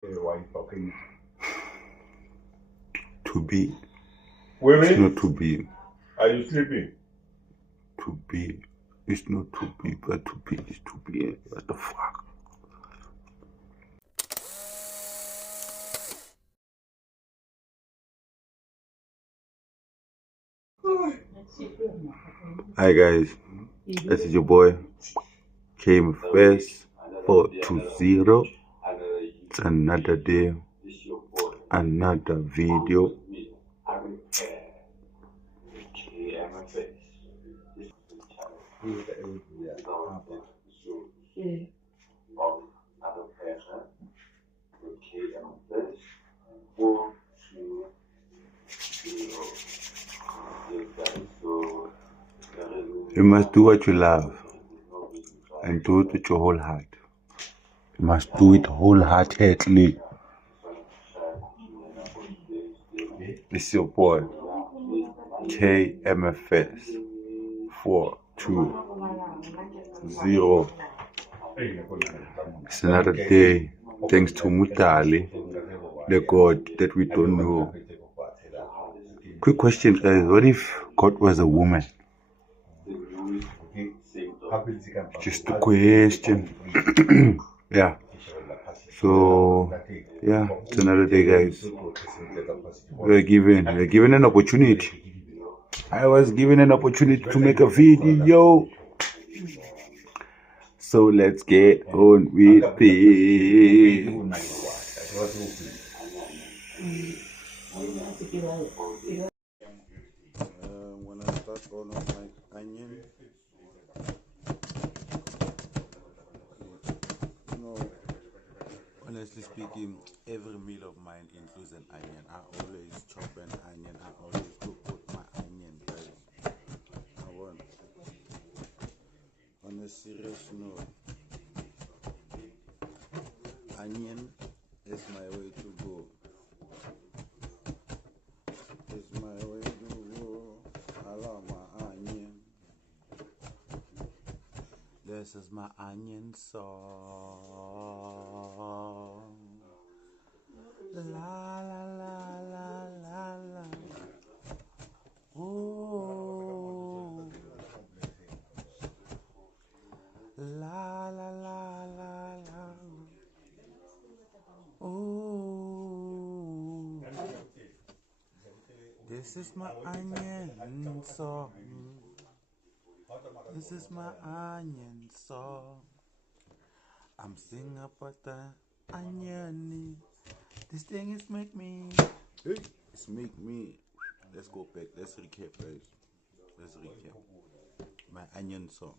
Why talking? To be. Women? It's not to be. Are you sleeping? To be. It's not to be, but to be is to be. What the fuck? Hi guys, this is your boy. Came first 420. It's another day, another video. You must do what you love and do it with your whole heart. You must do it wholeheartedly. This is your boy, KMFS 420. It's another day, thanks to Mutali, the God that we don't know. Quick question, guys. What if God was a woman? Just a question. Yeah. So, yeah, it's another day, guys. We're given an opportunity. I was given an opportunity to make a video. So let's get on with it. When I start on my onion, honestly speaking, every meal of mine includes an onion. I always chop an onion. I always cook with my onion, guys. On a serious note, onion is my way to go. It's my way to go. I love my onion. This is my onion song. La la la la la la. Oh. La la la la la. Oh. This is my onion song. This is my onion song. I'm singing about the onion. This thing is make me. Hey, it's make me. Let's go back. Let's recap, guys. Let's recap. My onion song.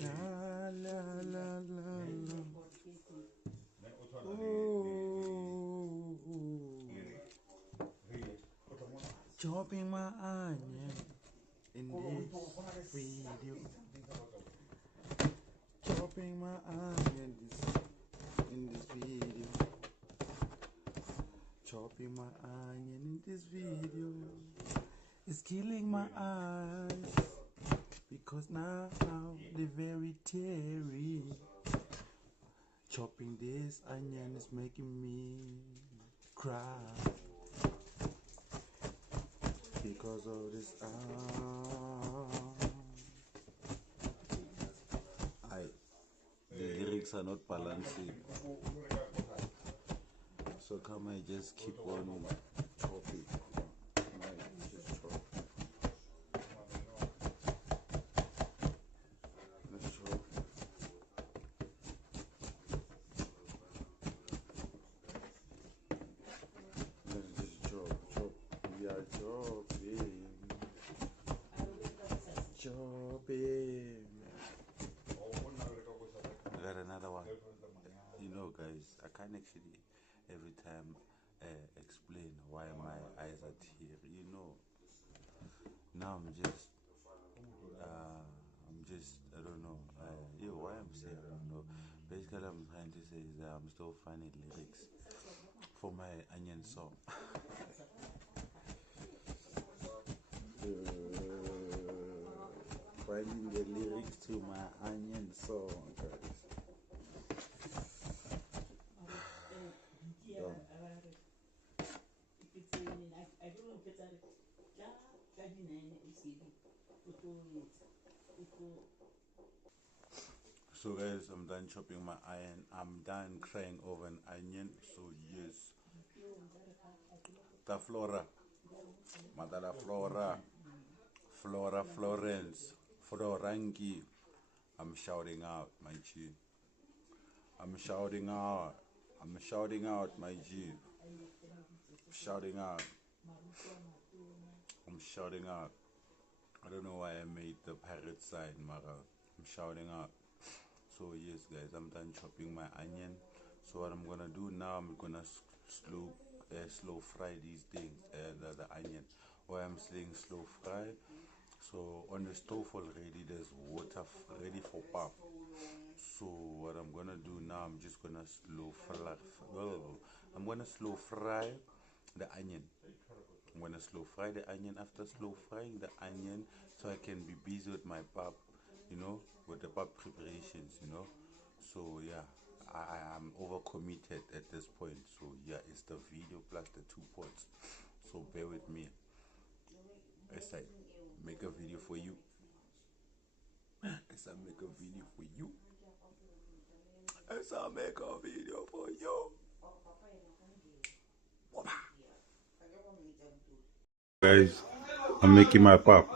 La la la la la. Oh. Chopping my onion in this video. Chopping my onion in this video. Chopping my onion in this video. It's killing my eyes because now they're very teary. Chopping this onion is making me cry because of this the lyrics are not balancing, so come I just keep on chopping. Just chop. Let's chop. Let's just chop. We are chopping. I got another one. You know, guys, I can't actually every time explain why my eyes are teary. You know, now I'm just I don't know. Why I'm saying I don't know. Basically, I'm trying to say is that I'm still finding lyrics for my onion song. Finding the lyrics to my onion song, guys. So guys, I'm done chopping my onion. I'm done crying over an onion. So yes, the Flora, Madala Flora, Flora Florence, Floranki. I'm shouting out, my G. I'm shouting out. I'm shouting out, my G. Shouting out. I'm shouting out. I don't know why I made the pirate sign, Mara. I'm shouting out. So yes, guys, I'm done chopping my onion. So what I'm gonna do now, I'm gonna slow fry these things, the onion. Or I'm saying slow fry. So on the stove already, there's water ready for pop. So what I'm gonna do now, I'm just gonna slow fry. I'm gonna slow fry the onion. I'm gonna slow fry the onion. After slow frying the onion, so I can be busy with my pap, with the pap preparations, So yeah, I'm overcommitted at this point. So yeah, it's the video plus the 2 pots. So bear with me as I make a video for you. As I make a video for you. As I make a video for you. Guys, I'm making my pap.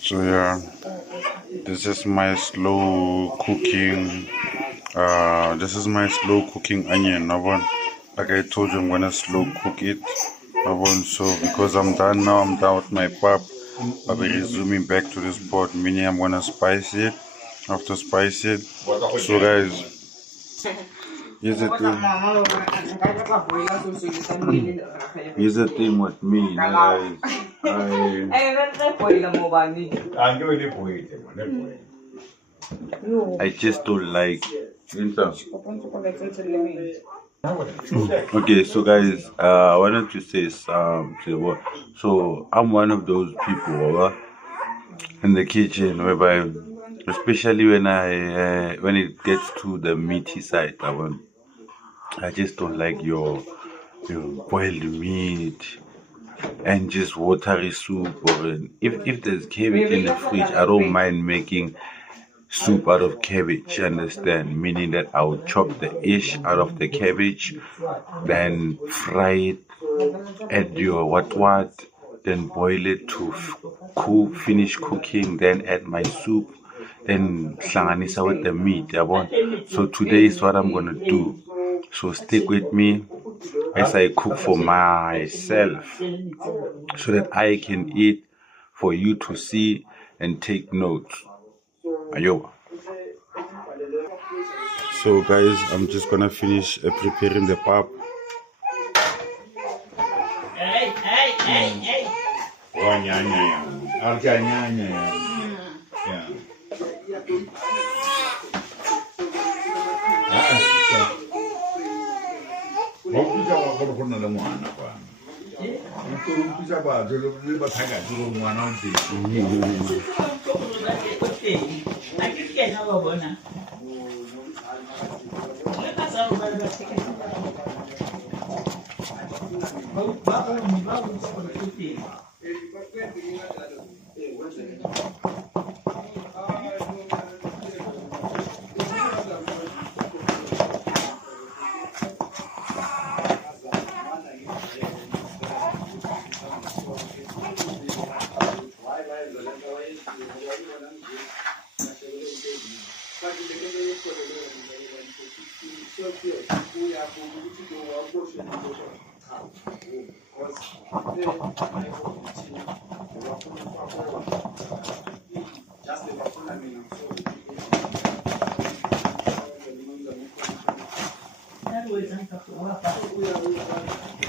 So yeah, this is my slow cooking. This is my slow cooking onion. Like I told you, I'm gonna slow cook it. So because I'm done now, I'm done with my pap. I'll be resuming back to this pot. Meaning I'm gonna spice it. After spice it, so guys, here's the thing. Here's the thing with me, guys. I just don't like. Okay, so guys, I wanted to say something. So I'm one of those people in the kitchen whereby, especially when it gets to the meaty side, I just don't like your boiled meat and just watery soup. Or if there's cabbage in the fridge, I don't mind making soup out of cabbage, understand? Meaning that I'll chop the ish out of the cabbage, then fry it, add your what, then boil it to finish cooking, then add my soup, then hlanganisa with the meat. So today is what I'm gonna do. So stick with me as I cook for myself, so that I can eat, for you to see and take notes. Ayo. So guys, I'm just gonna finish preparing the pap.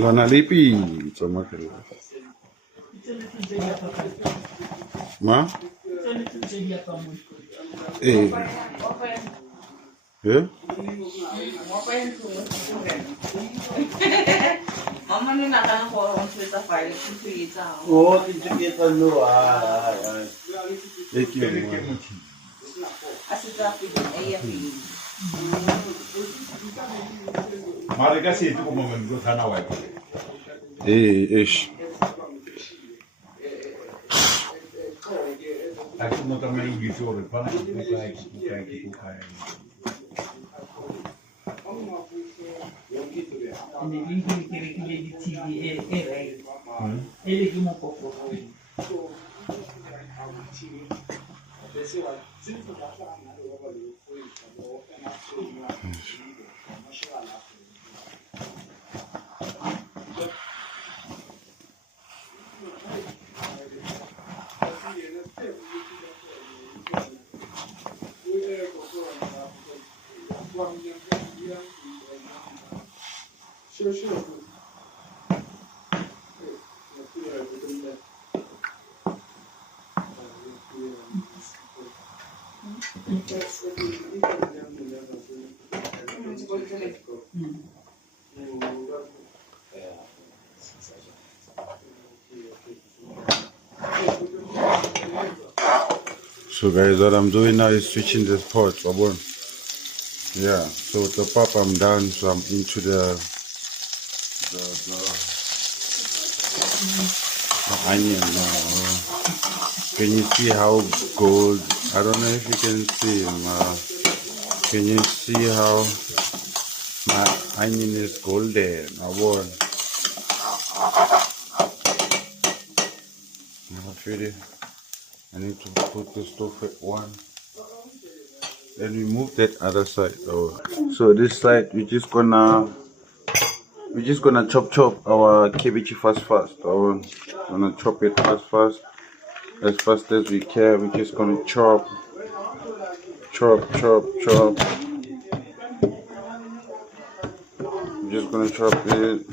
Lona lipi sama kali. Ma? Yeah? Mama ni nakana ko on Twitter file kuita. Oh, kita lu Asita pili Mari kasi itu kung mamanggo sana wa. Ish. Ako mo tamay gisore pa na kay. So guys, what I'm doing now is switching this pot. Yeah, so with the pop I'm done, so I'm into the onion now. Can you see how gold? I don't know if you can see. Can you see how my onion is golden? I need to put the stove at 1. Then we move that other side over. So this side we're just gonna chop our cabbage fast. We're gonna chop it fast as we can. We're just gonna chop. We're just gonna chop it.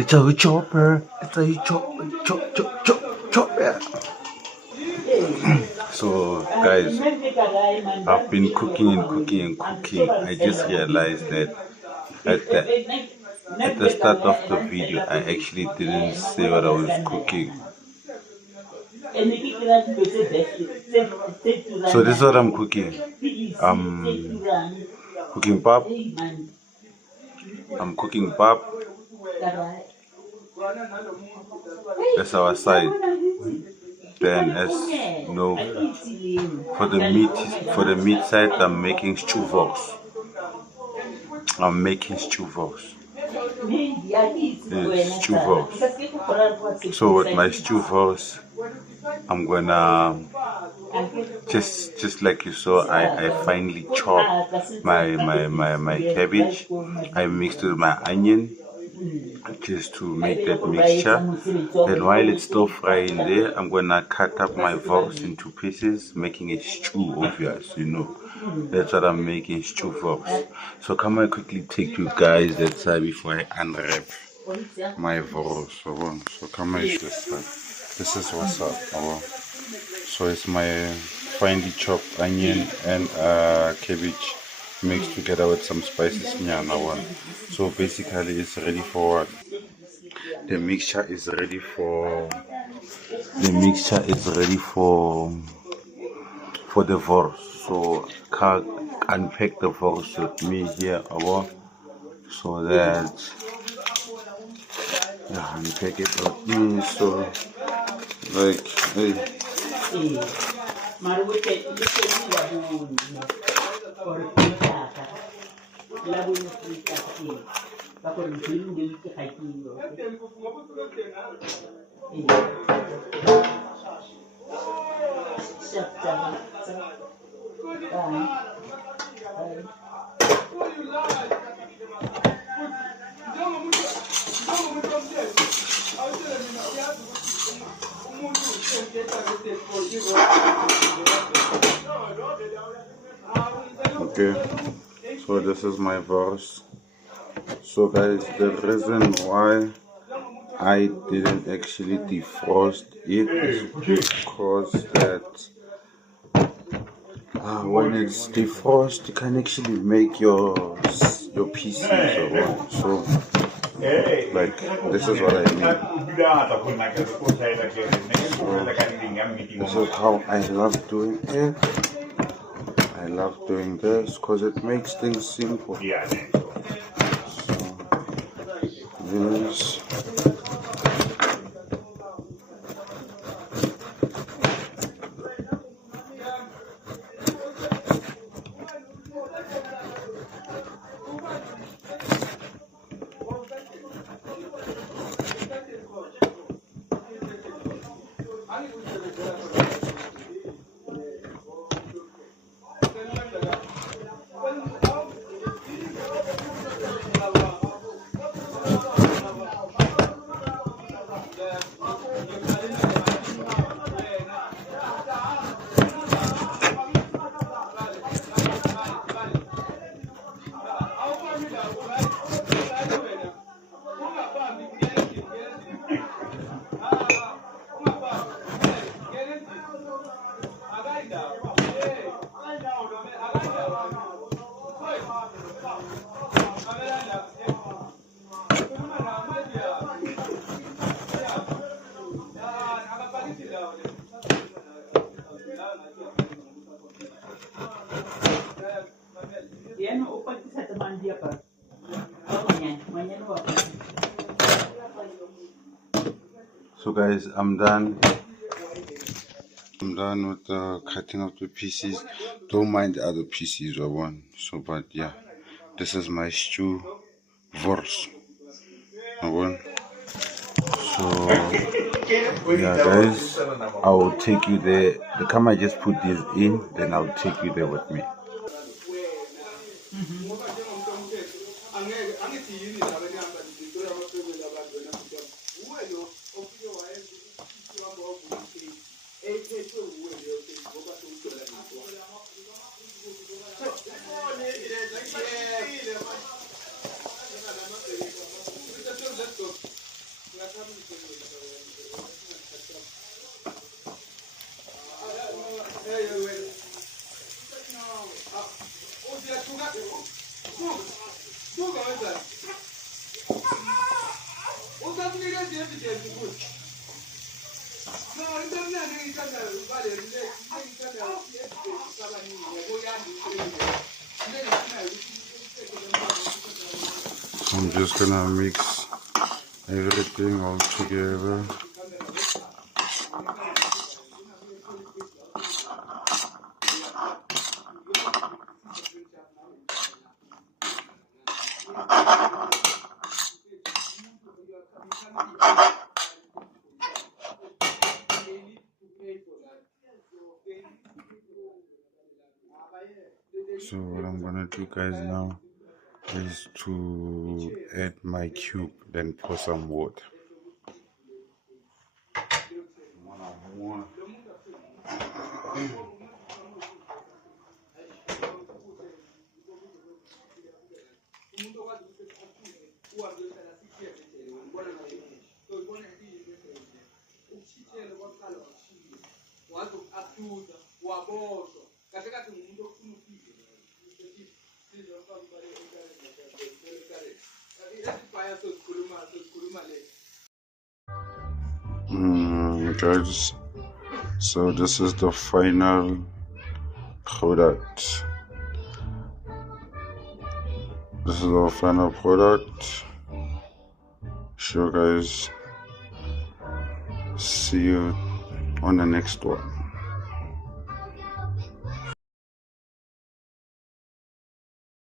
It's a chopper. Chopper. So guys, I've been cooking. I just realized that at the start of the video, I actually didn't say what I was cooking. So this is what I'm cooking. Cooking pap, I'm cooking pap. That's our side. Then as you know, for the meat side, I'm making stew vox. I'm making stew vox. Yes, stew vox. So with my stew vox, I'm gonna just like you saw, I finely chop my cabbage. I mixed it with my onion just to make that mixture. Then while it's still frying there, I'm gonna cut up my vox into pieces, making a stew, obvious, you know. That's what I'm making, stew vox. So come I quickly take you guys that side before I unwrap my vox. So come I show this is what's up. So it's my finely chopped onion and cabbage mixed together with some spices. So basically it's ready for what? The mixture is ready for the vox. So unpack the vox with me here, so that unpack it with me. So like hey. Okay, so this is my vox. So guys, the reason why I didn't actually defrost it is because that when it's defrost, you can actually make your pieces. So like this is what I mean. This is how I love doing it. I love doing this because it makes things simple. Yes. So guys, I'm done with the cutting of the pieces. Don't mind the other pieces so but yeah, this is my stew vox. So yeah guys, I will take you there. The camera just put this in, then I'll take you there with me. I'm just gonna mix everything all together. So what I'm gonna do, guys, now is to add my cube, then pour some water. Guys, so this is the final product. This is our final product. Sure, guys, see you on the next one.